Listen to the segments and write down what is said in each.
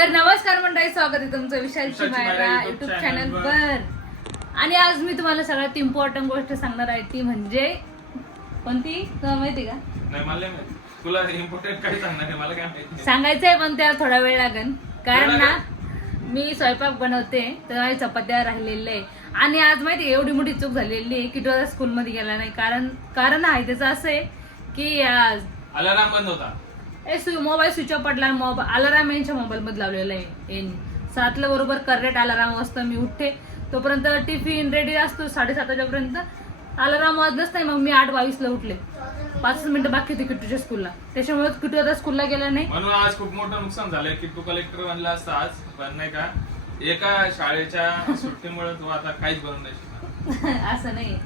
तर नमस्कार मंडळी, स्वागत आहे तुमचं विशालची मायरा युट्यूब चॅनल वर. आणि आज मी तुम्हाला सगळ्यात इम्पॉर्टंट गोष्ट सांगणार आहे, ती म्हणजे कोणती तुला माहिती का? नाही मला नाही माहिती. तुला इम्पॉर्टंट काय सांगणार आहे मला काय माहिती सांगायचंय, पण त्याला थोडा वेळ लागेल. कारण ना मी स्वयंपाक बनवते तर माझी चपात्या राहिलेल्या आहे. आणि आज माहिती एवढी मोठी चूक झालेली आहे की तो स्कूल मध्ये गेला नाही. कारण आहे त्याचं असं आहे की अलार्म बंद होता. मोबाईल स्विच ऑफ पडला. अलाराम यांच्या मोबाईल मध्ये लावलेला आहे. 7ला बरोबर करेक्ट अलाराम वाजता मी उठते, तोपर्यंत टिफिन रेडी असतो. 7:30 वाजेपर्यंत अलाराम वाजलंच नाही. मग मी 8:22ला उठले. 5 मिनिटं बाकी होती किट्टूच्या स्कूलला. त्याच्यामुळे किट्टू आता स्कूलला गेला नाही. म्हणून आज खूप मोठं नुकसान झालंय. किट्टू कलेक्टर बनला असता आज, पण नाही का एका शाळेच्या सुट्टीमुळे तो आता काहीच बनवू नाही शकणार. असं नाही.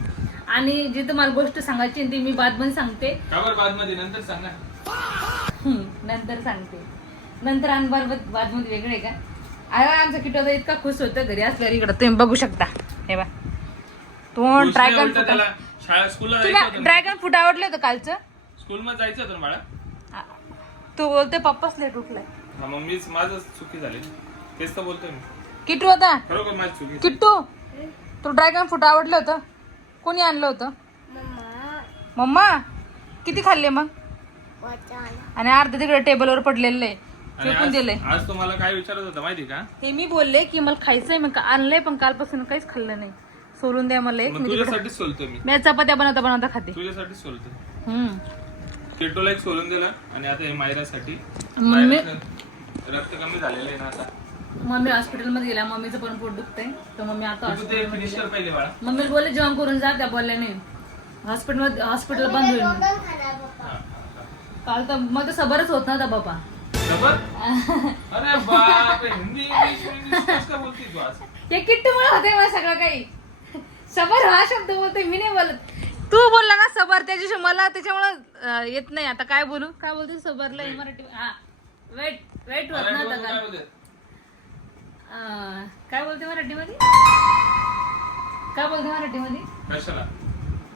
आणि जी तुम्हाला गोष्ट सांगायची ती मी बादमध्ये सांगते. का बरं बादमध्ये? नंतर सांगा. नंतर सांगते. नंतर आणि बादमध्ये वेगळे का? अरे आमचा किट्टू आता इतका खुश होतं घरी असल्यावर. इकडं तुम्ही बघू शकता. हे बा तो ड्रॅगन फ्रूट. शाळा स्कूलला तुला ड्रॅगन फ्रूट आवडलं होतं कालचं? स्कूल मध्ये जायचं होतं ना बाळा. तू बोलते पप्पाच लेट उठलाय. हा मग मीच माझं चुकी झाली. तेच तर बोलतोय मी. किट्टू होता. खरोखर माझी चुकी. किट्टू तू ड्रॅगन फ्रूट आवडलं होतं? कोणी आणलं होतं? मम्मा. किती खाल्ले मग? आणि अर्धे तिकडे टेबलवर पडलेले फेकून दिले. आज तुम्हाला काय विचारत होतं माहिती का? हे मी बोलले की मला खायचंय. मग आणलंय पण कालपासून काहीच खाल्लं नाही. सोलून द्या मला एक. तुझ्यासाठीच सोलतोय मी चपात्या बनवता बनवता खाते. तुझ्यासाठीच सोलतोय. किट्टूला एक सोलून दिला आणि आता हे मायरासाठी. मम्मी रक्त कमी झालेलं आहे ना आता. मम्मी हॉस्पिटल मध्ये गेल्या. मम्मीचं पण पोट दुखतंय तर मम्मी आता फिनिश कर पहिले बाळा. मम्मीला बोलले जेवण करून जा. त्या बोलल्या नाही. हॉस्पिटल बंद होईल. काल तर मग सबरच होत नव्हता बाबा. अरे बाप, हिंदी इंग्लिश कसं बोलते तू आज? हे किट्टूमुळे होते मला सगळं काही. सबर हा शब्द बोलते मी, नाही बोलत. तू बोलला ना सबर, त्याच्याशी मला त्याच्यामुळे येत नाही. आता काय बोलू? काय बोलते सबरला मराठी? हा वेट होत नव्हतं का? काय बोलते मराठीमध्ये? काय बोलते मराठीमध्ये? कशाला?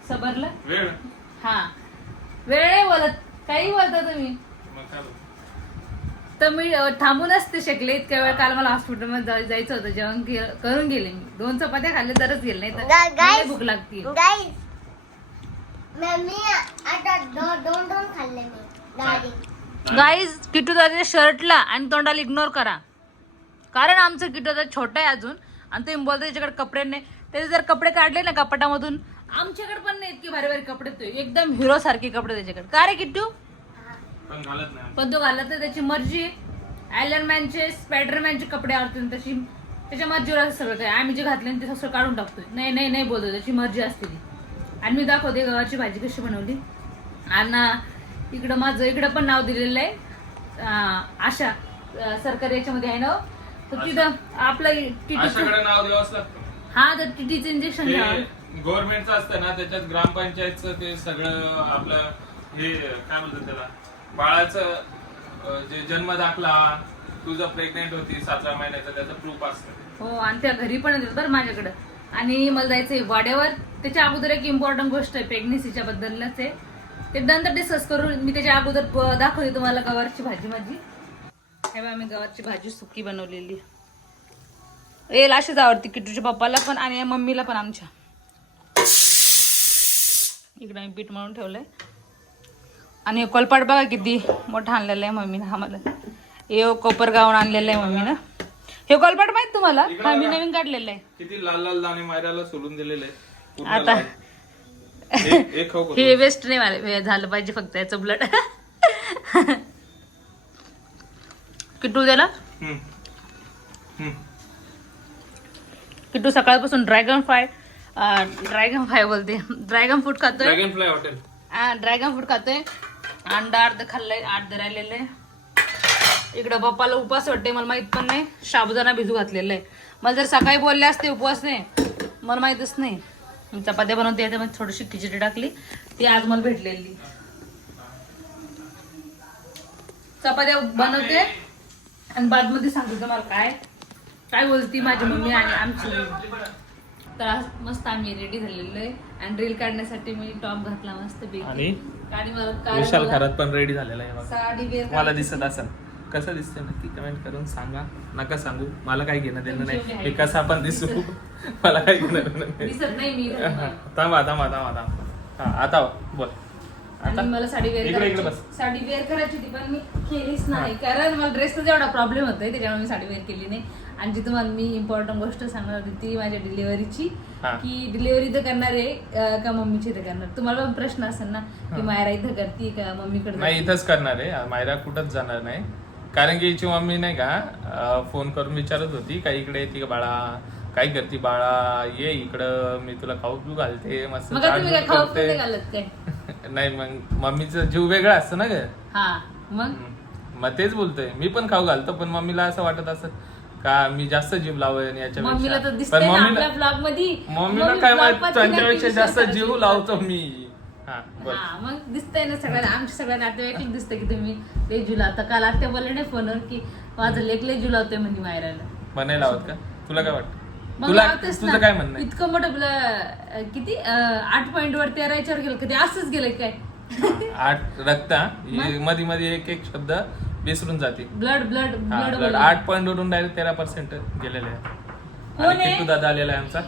सबरला वेळ. हा वेळ नाही बोलत. काही बोलता तुम्ही. तर मी थांबून असते शकले इतक्या वेळ. काल मला हॉस्पिटलमध्ये जायचं होतं. जेवण करून गेले मी. 2 चपात्या खाल्ले तरच गेले, नाही तर भूक लागते. गाईज किट्टू दादाच्या शर्टला आणि तोंडाला इग्नोर करा. कारण आमचं किट्टू दादा छोटा आहे अजून. आणि तुम्ही बोलता त्याच्याकडे कपडे नाही. त्याचे जर कपडे काढले ना कपाटामधून, आमच्याकडे पण नाही इतकी भारी भारी कपडे. तो एकदम हिरो सारखे कपडे त्याच्याकडे. का रे किट्टू? पण तो घालत नाही. त्याची मर्जी. आयरनमॅनचे स्पायडरमॅनचे कपडे आवडतील तशी त्याच्या मर्जीवर असं सगळं काय. आम्ही जे घातले ते सगळं काढून टाकतोय. नाही बोलतो. त्याची मर्जी असते ती. आणि मी दाखवते गव्हाची भाजी कशी बनवली. आणि इकडं माझं इकडं पण नाव दिलेलं आहे. आशा सरकारी याच्यामध्ये आहे ना. तर तिथं आपलं नाव द्यावंच लागतं. हा, तर टीटीचं इंजेक्शन गव्हर्नमेंटचं असतं ना, त्याच्यात ग्रामपंचायतचं ते सगळं आपलं हे काय बोलतात त्याला, बाळाचं जे जन्म दाखला, तुझं प्रेग्नेंट होती 7व्या महिन्याचा, त्याचं प्रूफ असतं. हो, आणि त्या घरी पण येतात बरं माझ्याकडं. आणि मला जायचंय वाड्यावर. त्याच्या अगोदर एक इम्पॉर्टंट गोष्ट आहे प्रेग्नेन्सीच्या बद्दलच आहे. ते नंतर डिस्कस करू. मी त्याच्या अगोदर दाखवते तुम्हाला गवारची भाजी माझी. हे बघा, मी गवारची भाजी सुकी बनवलेली. येईल अशीच आवडती किट्टूच्या पप्पाला पण आणि मम्मीला पण आमच्या. इकडे मी पीठ मळून ठेवलंय. आणि कोलपाट बघा किती मोठा आणलेला आहे मम्मीनं आम्हाला. हे कोपरगावून आणलेलं आहे मम्मीनं. हे कोलपाट माहित तुम्हाला? हा, मी नवीन काढलेलं आहे. किती लाल लाल दाणे मायराला सोलून दिलेले आहे. आता हे वेस्ट नाही झालं पाहिजे फक्त याचं ब्लड. किट्टू द्याला. किट्टू सकाळपासून ड्रॅगन फ्राय बोलते. ड्रॅगन फ्रूट खातोय. Dragon fly hotel. Dragon fruit खातोय. अंडा अर्ध खाल्लंय. 8 राहिलेलं आहे. इकडं पप्पाला उपवास वाटते. मला माहित पण नाही. साबुदाणा भिजू घातलेला आहे. मला जर सकाळी बोलले असते उपवास नाही, मला माहितच नाही. चपात्या बनवते. त्यामध्ये थोडीशी खिचडी टाकली. ती आज मला भेटलेली. चपात्या बनवते आणि बादमध्ये सांगते तुम्हाला काय बोलती माझी मम्मी आणि आमची. तर मस्त आम्ही रेडी झालेलो आहे. आणि रील काढण्यासाठी मी टॉप घातला मस्त पैकी. आणि विशाल खरात पण रेडी झालेला आहे. साडी वेअर मला दिसत असेल. कसं दिसते नक्की कमेंट करून सांगा. नका सांगू, मला काही घेणं देणं नाही हे कसं आपण दिसू. मला काही घेणं देणं नाही. दिसत नाही मी. थांबा. हा आता बोल. आता आणि मला साडी इकडे वेअर बस. साडी वेअर करायची होती पण मी केलीच नाही कारण मला ड्रेसचा जेवढा प्रॉब्लेम होतोय त्याच्यामुळे मी साडी वेअर केली नाही. आणि जी तुम्हाला मी इम्पॉर्टंट गोष्ट सांगणार होती ती माझ्या डिलिव्हरीची, की डिलिव्हरी तर करणार आहे का मम्मीची तर करणार. तुम्हाला पण प्रश्न असेल ना की मायरा इथं करते का मम्मीकडे. नाही, इथंच करणार आहे. मायरा कुठंच जाणार नाही. कारण की हिची मम्मी नाही का फोन करून विचारत होती का इकडे येते का बाळा, काय करते बाळा, ये इकडं मी तुला खाऊ पिऊ घालते मस्त. मग तुम्ही काय खाऊ पिऊ घालत काय? नाही, मग मम्मीचा जीव वेगळा असतो ना ग. हा मग तेच बोलतोय. मी पण खाऊ घालतो पण मम्मीला असं वाटत असत का मी जास्त जीव लावेन मम्मीला तर याच्यापेक्षा. दिसतंय ना आपल्या ब्लॉग मध्ये. मम्मीला काय माहित त्यांच्यापेक्षा जास्त जीव लावतो मी. हा बोल. हा मग दिसतंय ना सगळ्यांना, आमच्या सगळ्या नातेवाईक दिसतंय की तुम्ही लय जीव लावता. काल आत्या बोलले नाही फोनवर की माझं लेक लय जीव लावतोय म्हणजे मायराला. म्हणायला लावत का? तुला काय वाटतं? मग तुला लावतेच तुझं ना. काय म्हणणं आहे? इतकं मोठं किती 8 पॉइंट वर 13 वर गेलं कधी असंच गेलंय काय? 8 रक्ता मध्ये मध्ये एक शब्द विसरून जाते. ब्लड 8 पॉईंट वरून डायरेक्ट 13% गेलेले आहे. कोण आणि आहे? किट्टू दादा आलेला आहे आमचा.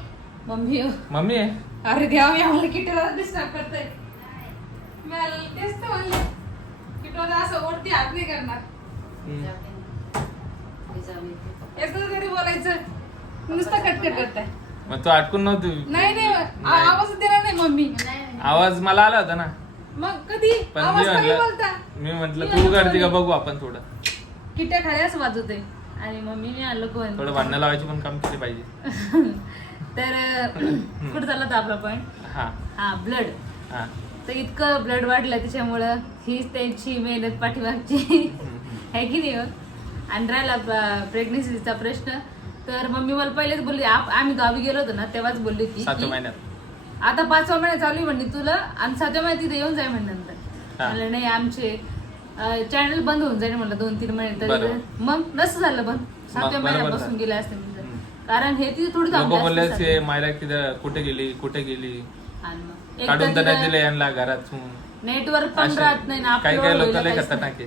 मम्मी आहे. अरे देवा मी आम्हाला किटोला डिस्टर्ब करतोय. मला तेच तर म्हणले किटोला असं वरती हात नाही करणार. याचं तरी बोलायचं नुसतं कटकट करताय. मग तू अटकून नव्हती. नाही आवाज देणार नाही मम्मी. आवाज मला आला होता ना. मग कधी पण आवाज कमी बोलता. मी म्हंटल तू करते का बघू आपण थोडं. किट्या खाली असं वाजवते आणि मम्मीने आलं कोण थोडं भांडणं लावायची पण काम केले पाहिजे. तर कुठं चालला होता आपला पॉइंट. हा ब्लड. हा तर इतकं ब्लड वाढलं त्याच्यामुळं हीच त्यांची मेहनत पाठीमागची आहे की नाही. आणि राहिला प्रेग्नेन्सीचा प्रश्न तर मम्मी मला पहिलेच बोलली आम्ही गावी गेलो होतो ना तेव्हाच बोलली होती 7 महिन्यात. आता 5वा महिना चालू आहे म्हणली तुला आणि 7व्या महिन्यात तिथे येऊन जाय म्हणल्यानंतर. म्हणलं नाही आमचे चॅनल बंद होऊन जाईल म्हणलं 2-3 महिने तरी. मग नसं झालं बंद 7व्या महिन्यापासून गेले असते म्हणजे. कारण हे तिथे थोडी बोलले मायरा तिथं कुठे गेली काढून तर नाही दिले यांना घरात. नेटवर्क पण राहत नाही ना. काही काही लोक लय खतरनाक आहे.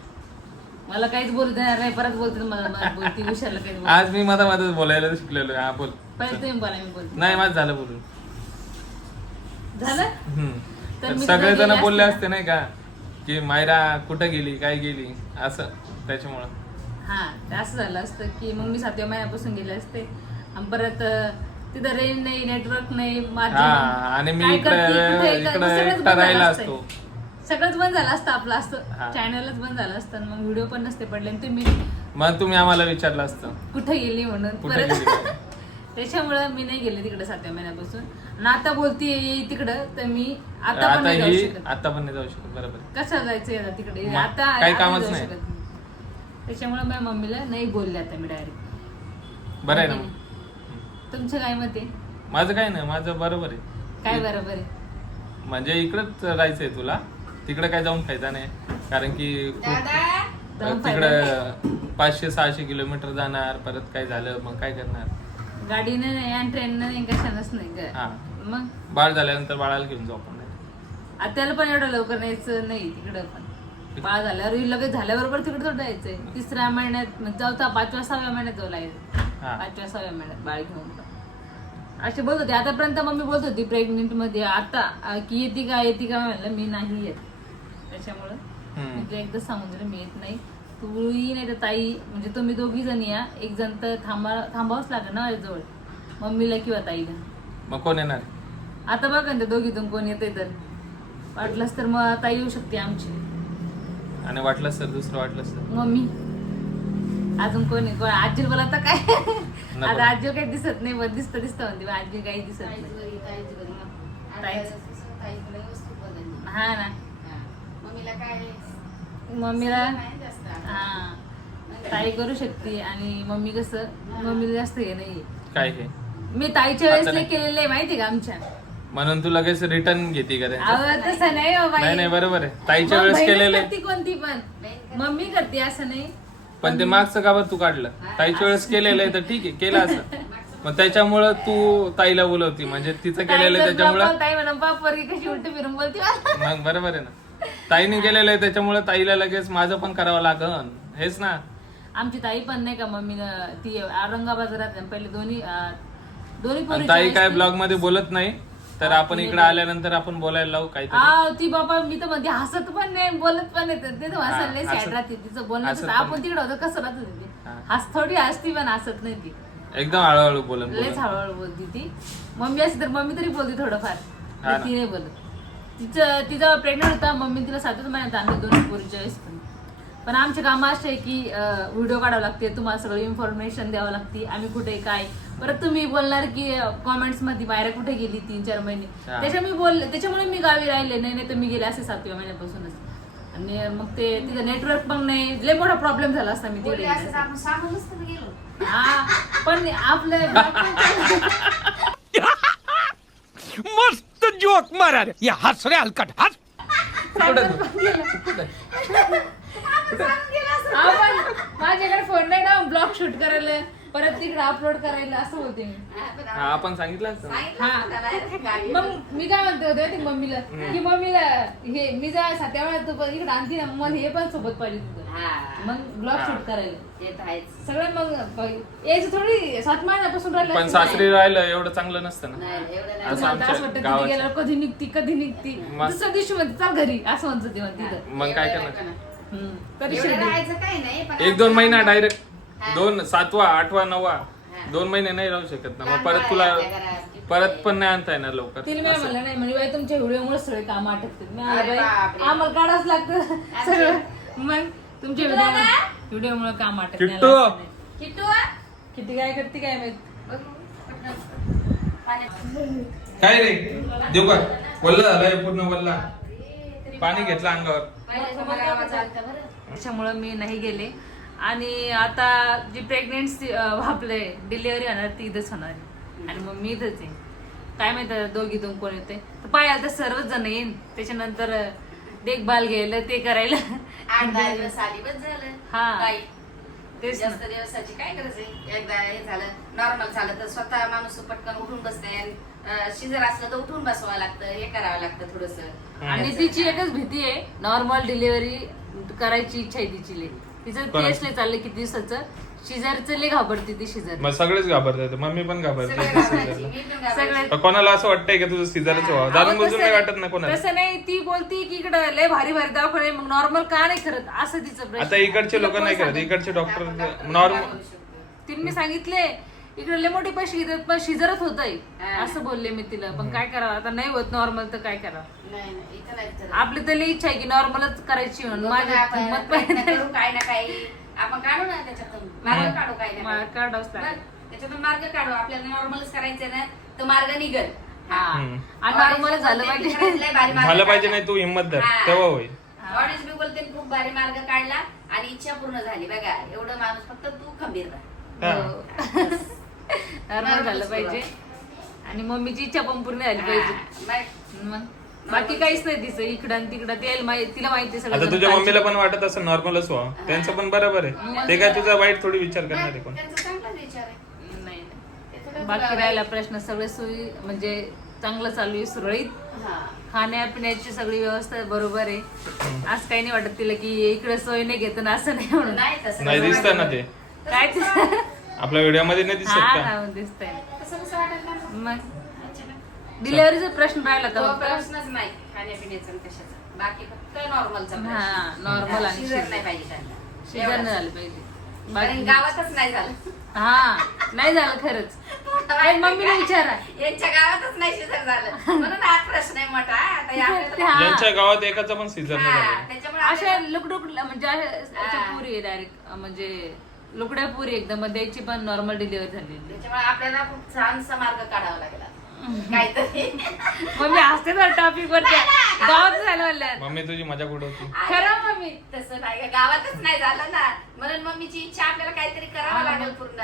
मला काहीच बोलू देणार नाही. परत बोलते मला बोलती विषयाला काही. आज मी मध्ये बोलायला शिकलेलो. हा बोल. पहिले तुम्ही बोला मी बोलते. नाही माझं झालं बोलून झालं. तर सगळेजण बोलले असते नाही का की मायरा कुठं गेली काय गेली असं त्याच्यामुळं. हा असं झालं असतं की मग मी 7व्या महिन्यापासून गेले असते आणि परत तिथं रेंज नाही नेटवर्क नाही. आणि मी इकडे राहिला असतो. सगळंच बंद झालं असतं आपलं असतं. चॅनलच बंद झालं असतं मग व्हिडिओ पण नसते पडले. तुम्ही आम्हाला विचारलं असतं कुठे गेली म्हणून परत. त्याच्यामुळं मी नाही गेले तिकडे 7व्या महिन्यापासून. आणि आता बोलतीये तिकडं तर मी आता पण नाही जाऊ शकत. बरोबर. कसं जायचं तिकडे आता काही कामच नाही. त्याच्यामुळे माझ्या मम्मीला नाही बोलले आता मी डायरेक्ट. बरं आहे ना. तुमचं काय मत आहे? माझं काय नाही. माझं बरोबर आहे. काय बरोबर आहे म्हणजे इकडंच राहायचंय तुला. तिकडे काय जाऊन फायदा नाही. कारण की तिकडं 500-600 किलोमीटर जाणार परत काय झालं मग काय करणार. गाडीने नाही आणि ट्रेनने नाही कशानच नाही. मग बाळ झाल्यानंतर बाळाला घेऊन जाऊ आपण. त्याला पण एवढं लवकर न्यायचं नाही तिकडं. पण बाळ झाल्यावर लगेच झाल्याबरोबर तिकडे थोडं जायचंय. 3ऱ्या महिन्यात जाऊ तर 5व्या-6व्या महिन्यात जाऊ लागेल. 5व्या-6व्या महिन्यात बाळ घेऊन असे बोलत होते. आतापर्यंत मम्मी बोलत होती प्रेग्नेंट मध्ये आता की येते का म्हणलं मी नाही येत. त्याच्यामुळं म्हणजे एकदा सांगून दिलं मी येत नाही. तूही नाही तर ताई म्हणजे तुम्ही दोघी जण या. एक जण तर थांबावंच लागेल ना माझ्याजवळ मम्मीला किंवा ताईला. मग कोण येणार आता बघा ना दोघीतून कोण येते तर वाटलंच तर मग ताई येऊ शकते आमची. आणि वाटलंच तर दुसरं वाटलंच तर मम्मी. अजून कोण आहे? आजी बोला तर काय आता आजी काही दिसत नाही. बरं दिसतं म्हणते आजी काही दिसत नाही. हा ना मम्मीला हा ताई करू शकते. आणि मम्मी कसं मम्मीला जास्त हे नाही काय हे मी ताईच्या वेळेस नाही केलेलं आहे माहिती का आमच्या. म्हणून तू लगेच रिटर्न घेते का तसं नाही. नाही बरोबर आहे. ताईच्या वेळेस केलेलं कोणती पण मम्मी करते असं नाही. पण ते मागचं का बरं तू काढलं. ताईच्या वेळेस केलेलं आहे तर ठीक आहे केलं असं. मग त्याच्यामुळं तू ताईला बोलवती म्हणजे तिचं केलेलं आहे त्याच्यामुळं ताई म्हणा बापरी कशी उलटी फिरून बोलते. मग बरोबर आहे ना. ताईने केलेलं आहे त्याच्यामुळे ताईला लगेच माझं पण करावं लागन हेच ना. आमची ताई पण नाही का मम्मीनं ती औरंगाबाद राहते पहिले दोन्ही पोरी ताई काय ब्लॉग मध्ये बोलत नाही, तर आपण इकडे आल्यानंतर आपण बोलायला लावू काहीतरी. ती बाबा मी तर मध्ये हसत पण नाही बोलत पण नाही ते हसायला साईड राहते तिचं बोलणं. आपण तिकडे होतो कसं राहत होते हस थोडी हसती पण हसत नाही ती, एकदम हळूहळू बोलत. लयच हळूहळू बोलती ती. मम्मी अशी तर मम्मी तरी बोलती थोडंफार, ती नाही बोलत. तिचा प्रेग्नंट होता मम्मी तिला 7च महिन्यात आणली 2 पोरीच्या वेळेस. पण आमचे काम असे आहे की व्हिडिओ काढावं लागते, तुम्हाला सगळं इन्फॉर्मेशन द्यावं लागते आम्ही कुठे काय. परत तुम्ही बोलणार की कॉमेंट्स मध्ये बाहेर कुठे गेली 3-4 महिने, त्याच्यामुळे मी गावी राहिले नाही तर मी गेले असे 7व्या महिन्यापासूनच. आणि मग ते तिथं नेटवर्क पण नाही, लय मोठा प्रॉब्लेम झाला असता मी तिकडे. हा पण आपलं मस्त जोक मारा रे, या हस रे हलकट हस. माझ्याकडे फोन नाही ना ब्लॉग शूट करायला, परत तिकडे अपलोड करायला असं होते मी. आपण सांगितलं मग मी काय म्हणते होते ते मम्मीला की मम्मीला हे मी जा 7व्या महिन्यात तू इकडे आणखी ना मला हे पण सोबत पाहिजे तुझं, मग ब्लॉग शूट करायला सगळं. मग यायचं थोडी 7 महिन्यापासून राहिलं, पण सासरी राहिलं एवढं चांगलं नसतं ना. असं वाटतं तिथे गेल्यावर कधी निघती दुसऱ्या दिवशी म्हणते चाल घरी असं म्हणतो तेव्हा तिथं. मग काय करणार, तरी 1-2 महिना डायरेक्ट 7वा 8वा 9वा 2 महिने नाही राहू शकत ना. मग परत तुला परत पण नाही आणता येणार लवकर. तिला मी म्हणलं नाही म्हणजे बाई तुमच्या व्हिडिओमुळे सगळे काम आटकतात. मी बाई आम्हाला काढावंच लागतं सगळं, मग तुमच्या व्हिडिओमुळे काम आटकत. किती काय करते काय माहित. काय रे देऊ का, वल्ला झालाय पूर्ण वल्ला, पाणी घेतलं अंगावर. त्याच्यामुळं मी नाही गेले. आणि आता जी प्रेग्नेन्सी आपले डिलिव्हरी होणार ती इथंच होणार आहे आणि मग मी इथंच आहे. काय माहिती दोघीतून कोण येते तर पाहिजे आता सर्वच जण येईन. त्याच्यानंतर देखभाल घ्यायला ते करायला 8-10 दिवस आली बस झालं. हा तेच जास्त दिवसाची काय गरज आहे. एकदा हे झालं नॉर्मल झालं तर स्वतः माणूस पटकन उठून बसते. शिजर असलं तर उठून बसवावं लागतं, हे करावं लागतं थोडस. आणि तिची एकच भीती आहे नॉर्मल डिलिव्हरी करायची इच्छा आहे तिची लई. तिचं टेस्ट लय चाललंय किती दिवसाचं. शिजरचं लय घाबरते ती शिजर. मग सगळेच घाबरतात, मम्मी पण घाबरते. सगळे कोणाला असं वाटतंय की तुझं सिझरच व्हावं, जाणून बुजून नाही वाटत ना कोणाला. तसं नाही, ती बोलती की इकडे लय भारी भारी दवाखाने मग नॉर्मल का नाही करत असं तिचं प्रश्न. आता इकडचे लोक नाही करत, इकडचे डॉक्टर नॉर्मल. तिने सांगितले इकडे लय मोठे पैसे घेतात पण शिजरच होत आहे असं बोलले मी तिला. पण काय करावं आता, नाही होत नॉर्मल तर काय करावं. आपली तर लई इच्छा आहे की नॉर्मलच करायची म्हणून. माझ्या मत काय ना काही आपण काढू ना त्याच्यातून मार्ग काढू. काय ना काढावंच लागेल त्याच्यातून मार्ग काढू. आपल्याला नॉर्मलच करायचंय ना तर मार्ग निघल. आणि नॉर्मल झालं पाहिजे. झालं पाहिजे नाही तू हिंमत धर तेव्हा होईल. ऑडियन्स मी बोलते खूप भारी मार्ग काढला आणि इच्छा पूर्ण झाली. बघा एवढं माणूस फक्त तू खंबीर राहा. नॉर्मल झालं पाहिजे आणि मम्मीची इच्छा पण पूर्ण झाली पाहिजे. मग बाकी काहीच नाही तिचं इकडं आणि तिकडं तिला माहिती सगळं. आता तुझ्या मम्मीला पण वाटत असं नॉर्मलच व्हा, त्यांचं पण बरोबर आहे. ते काय तुझा वाईट थोडी विचार करणार आहे कोण. त्यांचा चांगलाच विचार आहे. नाही बाकी राहिला प्रश्न सगळे सोयी म्हणजे चांगलं चालू आहे सुरळीत. खाण्यापिण्याची सगळी व्यवस्था बरोबर आहे. असं काही नाही वाटत तिला की इकडे सोय नाही घेत ना असं नाही म्हणून. नाही दिसत ना ते काय आपल्या व्हिडिओ मध्ये नाही दिसत का दिसतंय. तसं कसं वाटत नाही मग डिलिव्हरीचा प्रश्न राहिला तर प्रश्नच नाही खाण्यापिण्याचा कशाचा. बाकी फक्त नॉर्मलचा नॉर्मल आणि शिजर नाही पाहिजे त्यांना. शिजर नाही झालं पाहिजे. कारण गावातच नाही झालं. हा नाही झालं खरंच. मम्मीला विचारा यांच्या गावातच नाही शिजर झालं म्हणून हा प्रश्न आहे मोठा. आता ज्यांच्या गावात एकाचा पण सीझन नाही झाला. त्याच्यामुळे अशा लुकडुक म्हणजे अशा पुरी डायरेक्ट म्हणजे लुकड्या पुरी एकदम द्यायची पण नॉर्मल डिलिव्हरी झाली. त्याच्यामुळे आपल्याला खूप छानसा मार्ग काढावा लागला काहीतरी. मम्मी हसते तर टॉपिक वर गावात झालं म्हणलं. मम्मी तुझी मजा कुठं होती. खरं मम्मी तसं नाही गावातच नाही झालं ना म्हणून मम्मीची इच्छा आपल्याला काहीतरी करावं लागेल पूर्ण.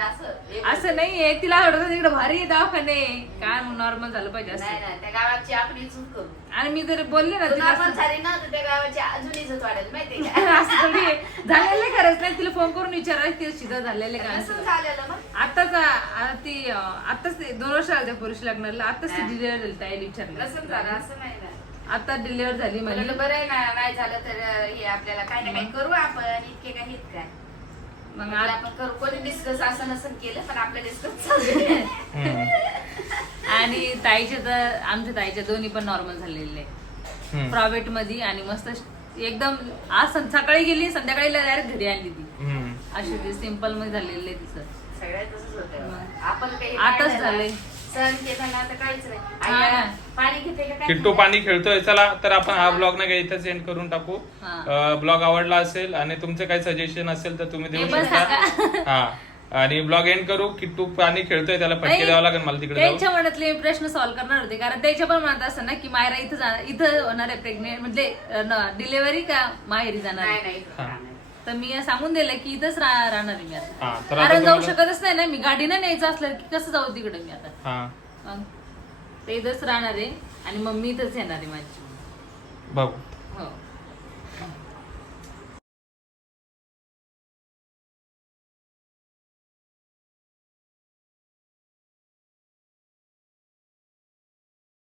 असं नाहीये तिला आवडत तिकडे भारी दवाखाने काय नॉर्मल झालं पाहिजे असं. नाही त्या गावाची आपण चूक करू. आणि मी जर बोलले ना नॉर्मल झाली ना तर त्या गावाची अजून इज्जत वाढेल माहितीये का. असं थोडी झालेलं खरंच नाही. तिला फोन करून विचारायचं तिला शिधा झालेले का असं झालेलं मग आताच आताच 2 वर्ष आले पुरुष लग्नाला. आताच ती डिलिव्हरी झाली ताईला विचारलं. असं झालं असं नाही ना. आता डिलिव्हरी झाली म्हणजे बरं आहे ना. नाही झालं तर हे आपल्याला काही ना काही करू आपण. इतके काही काय मग म्हटलं आपण करू, कोणी डिस्कस असं नसं केलं पण आपलं डिस्कस चालू आहे. हम्म. आणि ताईचे तर आमच्या ताईच्या दोन्ही पण नॉर्मल झालेले हम्म. प्रायव्हेट मध्ये आणि मस्त एकदम आज सकाळी गेली संध्याकाळी डायरेक्ट घरी आणली ती हम्म. अशी ती सिम्पल मध्ये झालेली आहे तिचं. सगळ्यात तसंच होतं. मग. आपण काही आताच पाहिलं ना, झालंय. सहन केलं ना तर काहीच नाही. हा. आणि पाणी घेते का काय किट्टू पाणी खेळतोय. चला तर आपण हा ब्लॉग ना काही इथं सेंड करून टाकू. हा. ब्लॉग आवडला असेल आणि तुमचे काही सजेशन असेल तर तुम्ही देऊ ते पण शकता. हा आणि ब्लॉग एंड करू. किट्टू पाणी खेळतोय, त्याला फटके द्यावं लागेल मला तिकडे जाऊन. त्यांच्या मनातले प्रश्न सॉल्व्ह करणार होते कारण त्याच्या पण मनात असं ना की मायरा इथं जाणार, इथं होणार आहे प्रेग्नेंट म्हणजे डिलिव्हरी का माहेरी जाणार नाही आहे. नाही हा. राहणार. तर मी सांगून दिलं की इथंच राहणार आहे मी आता. हा, तर आता कारण जाऊ तुम्हाला- शकतच नाही ना मी, गाडीने न्यायचं असलं की कसं जाऊ तिकडे मी आता. हा मग ते इथंच राहणार आहे आणि मम्मी इथंच येणार आहे माझी. बघू. हो